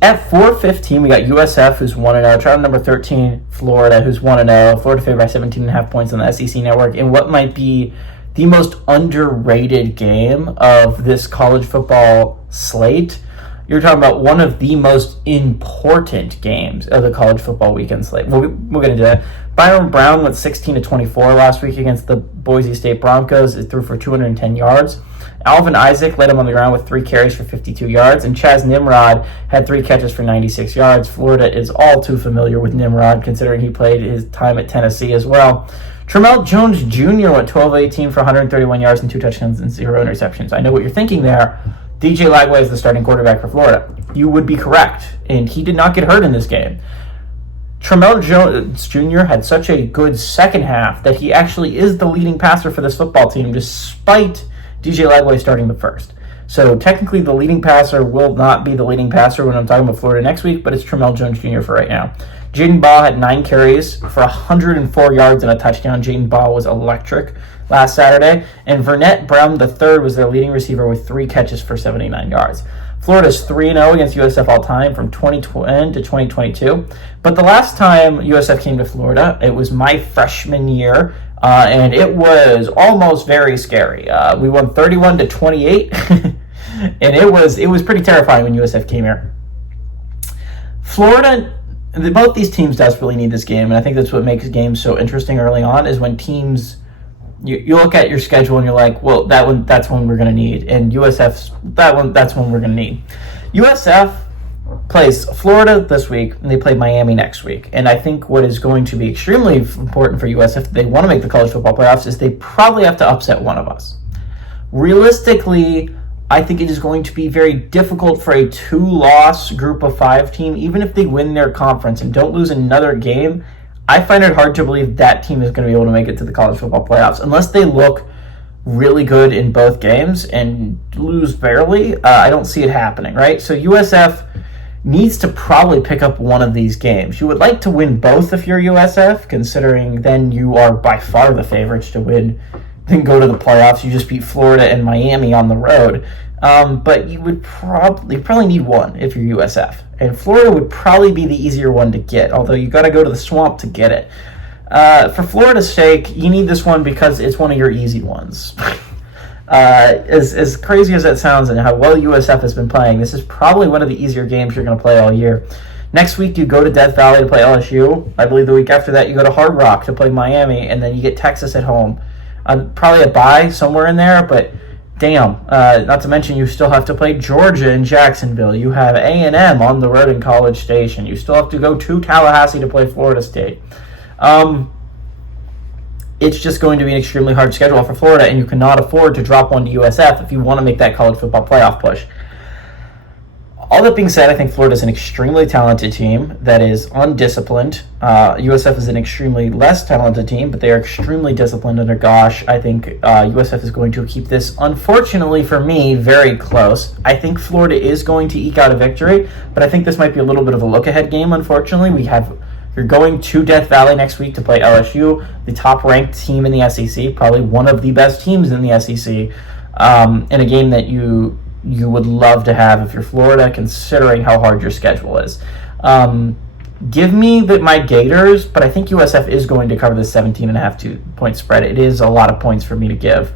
At 4:15, we got USF, who's 1-0. Trial number 13, Florida, who's 1-0. Florida favored by 17.5 points on the SEC network in what might be the most underrated game of this college football slate. You're talking about one of the most important games of the college football weekend slate. We're going to do that. Byron Brown went 16-24 last week against the Boise State Broncos. It threw for 210 yards. Alvin Isaac led him on the ground with 3 carries for 52 yards, and Chaz Nimrod had 3 catches for 96 yards. Florida is all too familiar with Nimrod, considering he played his time at Tennessee as well. Tramel Jones Jr. went 12-18 for 131 yards and 2 touchdowns and 0 interceptions. I know what you're thinking there. DJ Lagway is the starting quarterback for Florida. You would be correct, and he did not get hurt in this game. Tramel Jones Jr. had such a good second half that he actually is the leading passer for this football team, despite DJ Lagway starting the first. So technically the leading passer will not be the leading passer when I'm talking about Florida next week, but it's Tramel Jones Jr. for right now. Jaden Ball had 9 carries for 104 yards and a touchdown. Jaden Ball was electric last Saturday. And Vernette Brown III was their leading receiver with 3 catches for 79 yards. Florida's 3-0 against USF all time from 2020 to 2022. But the last time USF came to Florida, it was my freshman year, and it was almost very scary. We won 31-28, and it was pretty terrifying when USF came here. Florida, both these teams desperately need this game, and I think that's what makes games so interesting early on, is when teams, you look at your schedule and you're like, well, that's one we're going to need, and USF's that's one we're going to need. USF plays Florida this week, and they play Miami next week. And I think what is going to be extremely important for USF if they want to make the college football playoffs is they probably have to upset one of us. Realistically, I think it is going to be very difficult for a 2-loss group of 5 team, even if they win their conference and don't lose another game. I find it hard to believe that team is going to be able to make it to the college football playoffs unless they look really good in both games and lose barely. I don't see it happening, right? So USF needs to probably pick up one of these games. You would like to win both if you're USF, considering then you are by far the favorites to win, then go to the playoffs. You just beat Florida and Miami on the road. But you would probably need one if you're USF. And Florida would probably be the easier one to get, although you got to go to the swamp to get it. For Florida's sake, you need this one because it's one of your easy ones. As crazy as that sounds and how well USF has been playing, this is probably one of the easier games you're going to play all year. Next week, you go to Death Valley to play LSU. I believe the week after that, you go to Hard Rock to play Miami, and then you get Texas at home. Probably a bye somewhere in there, but damn. Not to mention, you still have to play Georgia in Jacksonville. You have A&M on the road in College Station. You still have to go to Tallahassee to play Florida State. It's just going to be an extremely hard schedule for Florida, and you cannot afford to drop one to USF if you want to make that college football playoff push. All that being said, I think Florida is an extremely talented team that is undisciplined. USF is an extremely less talented team, but they are extremely disciplined under Gosh. I think USF is going to keep this, unfortunately for me, very close. I think Florida is going to eke out a victory, but I think this might be a little bit of a look-ahead game, unfortunately. You're going to Death Valley next week to play LSU, the top-ranked team in the SEC, probably one of the best teams in the SEC, in a game that you would love to have if you're Florida, considering how hard your schedule is. Give me my Gators, but I think USF is going to cover the 17.5 point spread. It is a lot of points for me to give.